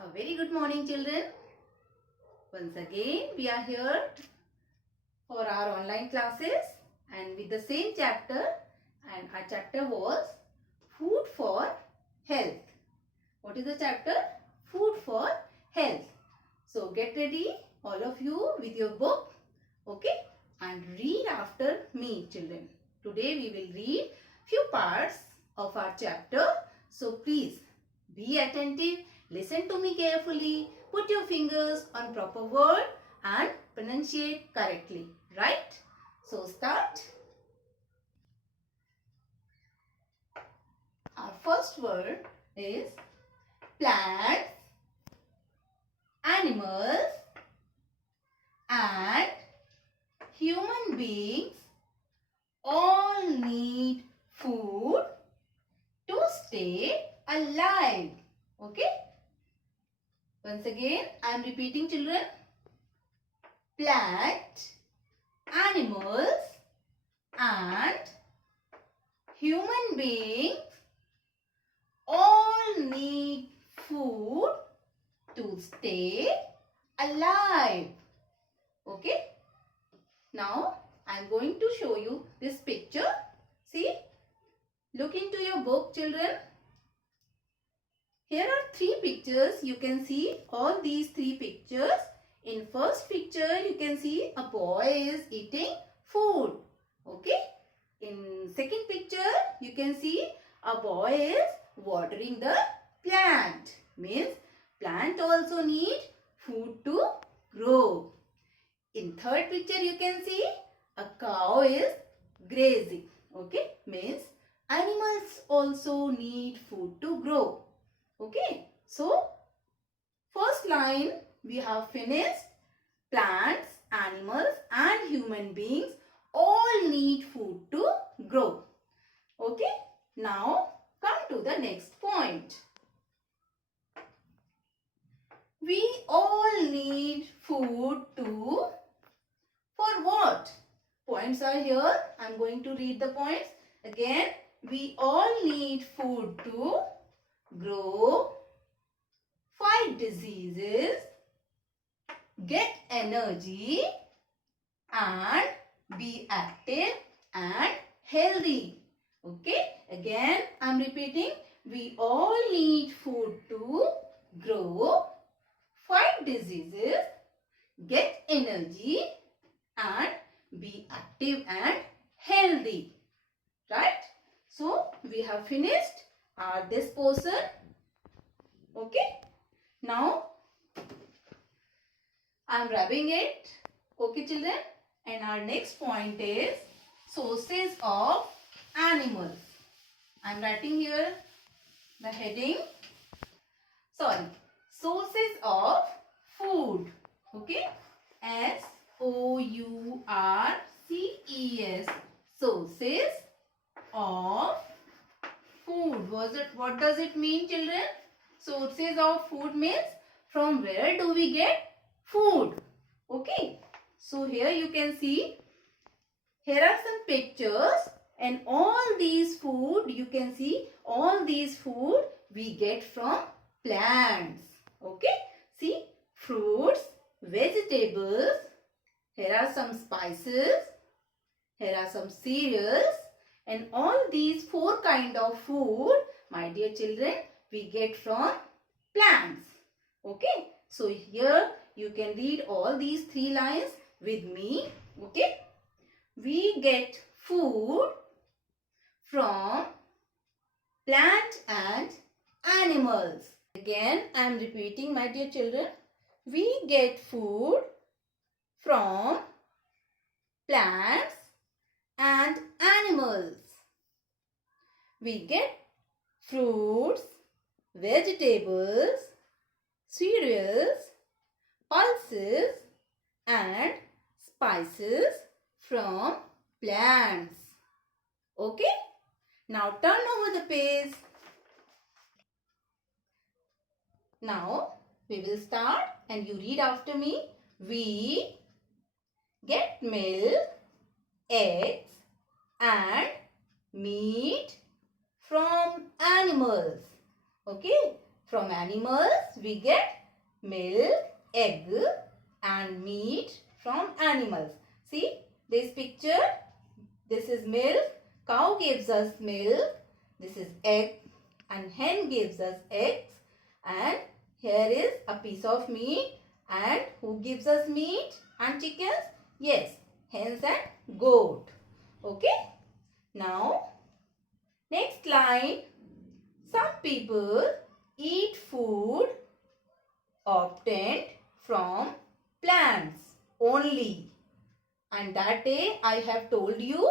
A very good morning, children. Once again, we are here for our online classes and with the same chapter, and our chapter was Food for Health. What is the chapter? Food for Health. So get ready, all of you, with your book, okay? And read after me, children. Today we will read few parts of our chapter. So please be attentive, listen to me carefully, put your fingers on proper word and pronunciate correctly. Right? So start. Our first word is plants, animals and human beings all need food to stay alive. Okay? Once again, I am repeating, children. Plant, animals and human beings all need food to stay alive. Okay? Now, I am going to show you this picture. See? Look into your book, children. Here are three pictures. You can see all these three pictures. In first picture, you can see a boy is eating food. Okay? In second picture, you can see a boy is watering the plant. Means plant also need food to grow. In third picture, you can see a cow is grazing. Okay? Means animals also need food to grow. Okay? So, first line we have finished. Plants, animals and human beings all need food to grow. Okay? Now, come to the next point. We all need food to, for what? Points are here. I am going to read the points. Again, we all need food to grow, fight diseases, get energy and be active and healthy. Okay, again I am repeating, we all need food to grow, fight diseases, get energy and be active and healthy. Right? So we have finished this portion. Okay, now I am rubbing it. Okay, children. And our next point is sources of animals. I am writing here the heading. Sorry. Sources of food. Okay. S-O-U-R-C-E-S. Sources of food. What does it mean, children? Sources of food means from where do we get food? Okay. So here you can see, here are some pictures and all these food, you can see all these food we get from plants. Okay. See, fruits, vegetables, here are some spices, here are some cereals and all these four kind of food, my dear children, we get from plants. Okay. So here you can read all these three lines with me. Okay. We get food from plant and animals. Again, I am repeating, my dear children. We get food from plants and animals. We get fruits, vegetables, cereals, pulses and spices from plants. Okay? Now turn over the page. Now we will start and you read after me. We get milk, eggs and meat from animals. Okay? From animals we get milk, egg and meat from animals. See this picture. This is milk. Cow gives us milk. This is egg and hen gives us eggs. And here is a piece of meat. And who gives us meat and chickens? Yes, hens and goat. Okay. Now, next line. Some people eat food obtained from plants only. And that day I have told you,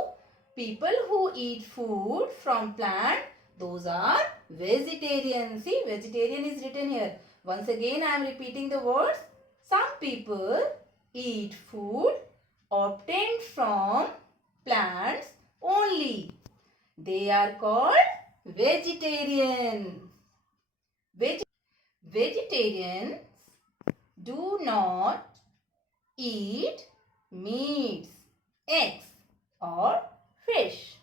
people who eat food from plant, those are vegetarian. See, vegetarian is written here. Once again I am repeating the words. Some people eat food obtained from plants only. They are called vegetarian. Vegetarians do not eat meats, eggs or fish.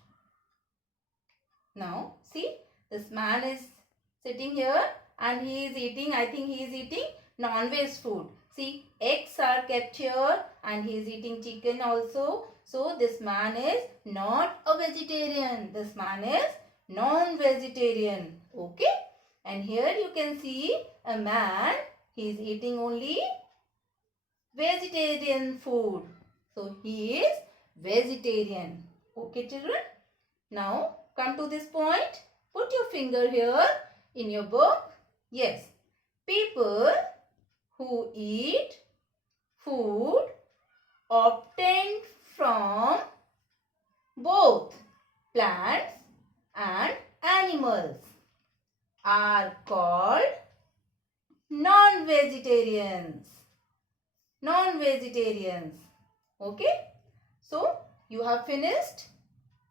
Now see, this man is sitting here and he is eating, I think he is eating non-veg food. See, eggs are kept here and he is eating chicken also. So this man is not a vegetarian. This man is non-vegetarian. Okay. And here you can see a man, he is eating only vegetarian food. So he is vegetarian. Okay children. Now come to this point. Put your finger here in your book. Yes. People who eat food obtained from both plants and animals are called non-vegetarians. Non-vegetarians. Okay. So, you have finished.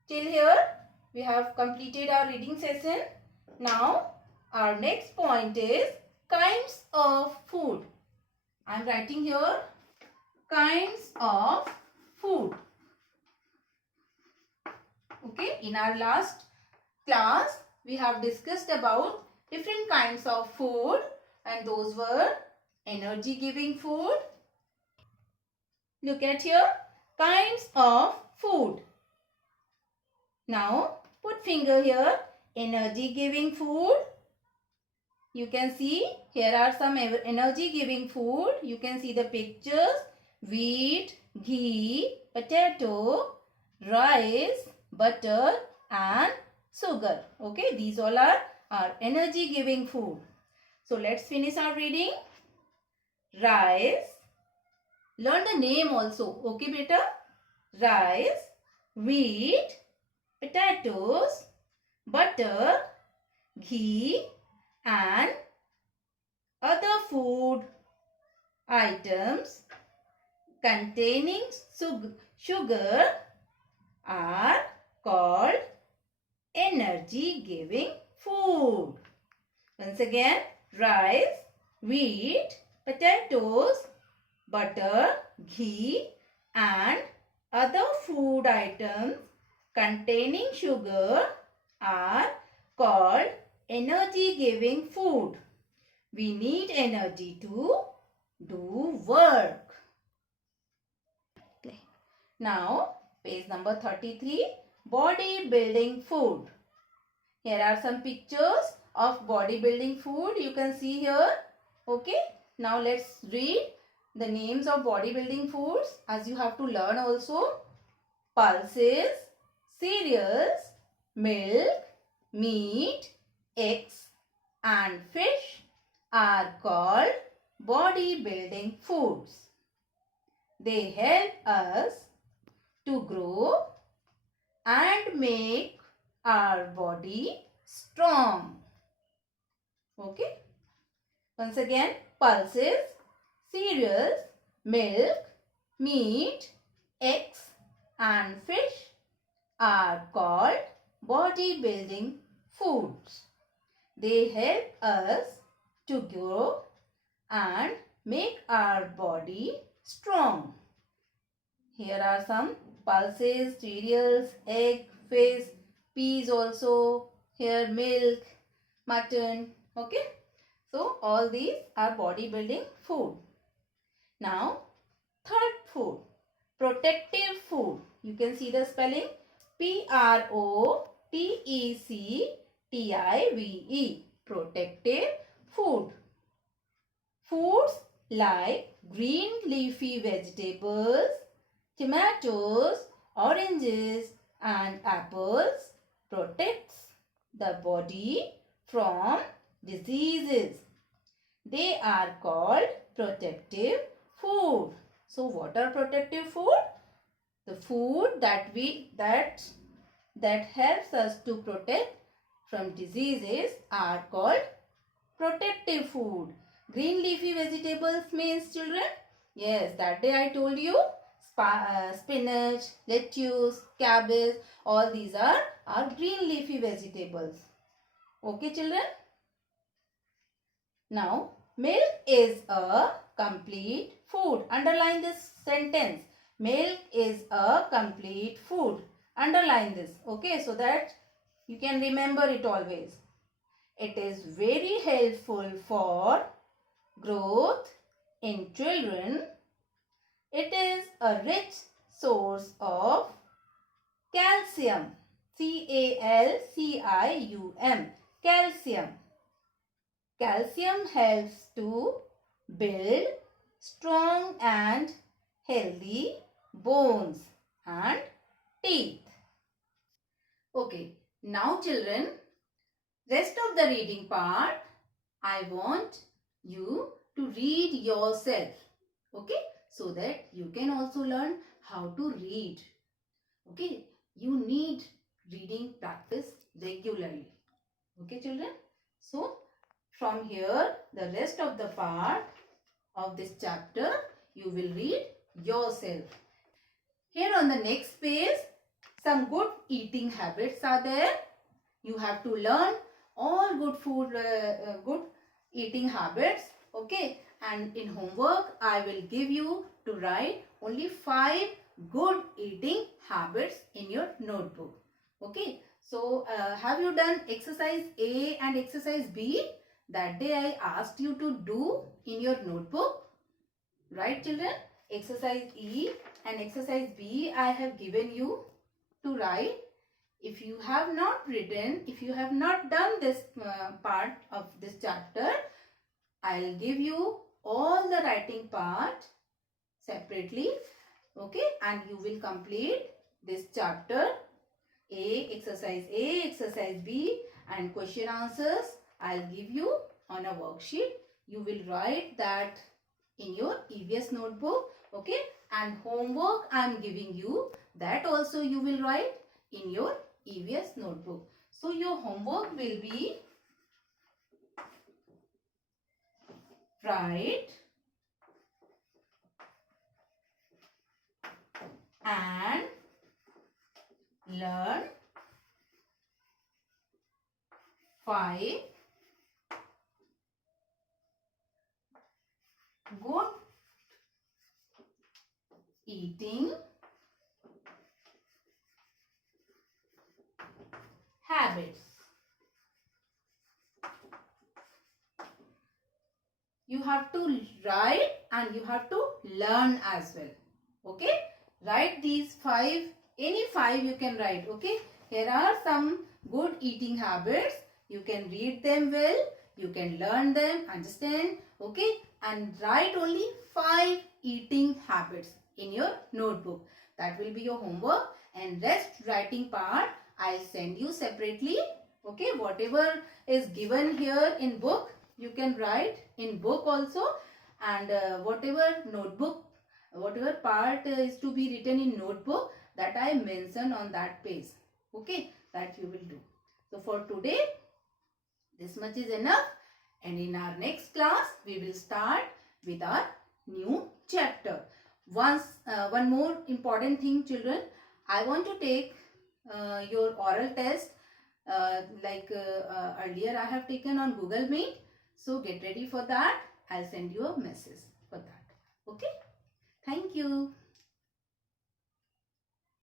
Till here, we have completed our reading session. Now, our next point is kinds of food. I am writing here kinds of food. Okay. In our last class, we have discussed about different kinds of food, and those were energy giving food. Look at here, kinds of food. Now put finger here, energy giving food. You can see here are some energy giving food. You can see the pictures: wheat, ghee, potato, rice, butter and sugar. Okay, these all are energy giving food. So let's finish our reading. Rice. Learn the name also. Okay, beta. Rice, wheat, potatoes, butter, ghee and other food items containing sugar are called energy giving food. Once again, rice, wheat, potatoes, butter, ghee and other food items containing sugar are called energy giving food. We need energy to do work. Now, page number 33, bodybuilding food. Here are some pictures of bodybuilding food. You can see here. Okay. Now, let's read the names of bodybuilding foods, as you have to learn also. Pulses, cereals, milk, meat, eggs and fish are called bodybuilding foods. They help us to grow and make our body strong. Okay. Once again, pulses, cereals, milk, meat, eggs and fish are called bodybuilding foods. They help us to grow and make our body strong. Here are some pulses, cereals, egg, fish, peas also. Here milk, mutton. Okay. So all these are bodybuilding food. Now third food, protective food. You can see the spelling PROTECTIVE. Protective food. Foods like green leafy vegetables, tomatoes, oranges and apples protects the body from diseases. They are called protective food. So what are protective food? The food that helps us to protect from diseases are called protective food. Green leafy vegetables means, children? Yes, that day I told you spinach, lettuce, cabbage, all these are green leafy vegetables. Okay, children? Now, milk is a complete food. Underline this sentence. Milk is a complete food. Underline this. Okay, so that you can remember it always. It is very helpful for growth in children. It is a rich source of calcium. CALCIUM. Calcium. Calcium helps to build strong and healthy bones and teeth. Okay, now children, rest of the reading part, I want you to read yourself. Okay, so that you can also learn how to read. Okay, you need reading practice regularly. Okay, children. So, from here, the rest of the part of this chapter, you will read yourself. Here on the next page, some good eating habits are there. You have to learn all good food, good eating habits. Okay, and in homework, I will give you to write only 5 good eating habits in your notebook. Okay, so have you done exercise A and exercise B? That day I asked you to do in your notebook. Right, children? Exercise E and exercise B I have given you to write. If you have not written, if you have not done this part of this chapter, I'll give you all the writing part separately. Okay, and you will complete this chapter A, exercise B, and question answers I'll give you on a worksheet. You will write that in your EVS notebook. Okay, and homework I'm giving you, that also you will write in your EVS notebook. So your homework will be write and learn 5 good eating habits. You have to write and you have to learn as well. Okay, write these 5, any 5 you can write. Okay, here are some good eating habits. You can read them well, you can learn them, understand. Okay, and write only 5 eating habits in your notebook. That will be your homework, and rest writing part I'll send you separately. Okay, whatever is given here in book, you can write in book also, and whatever notebook, whatever part is to be written in notebook, that I mention on that page. Okay, that you will do. So for today, this much is enough, and in our next class we will start with our new chapter. One more important thing, children, I want to take your oral test earlier I have taken on Google Meet. So get ready for that. I'll send you a message for that. Okay. Thank you.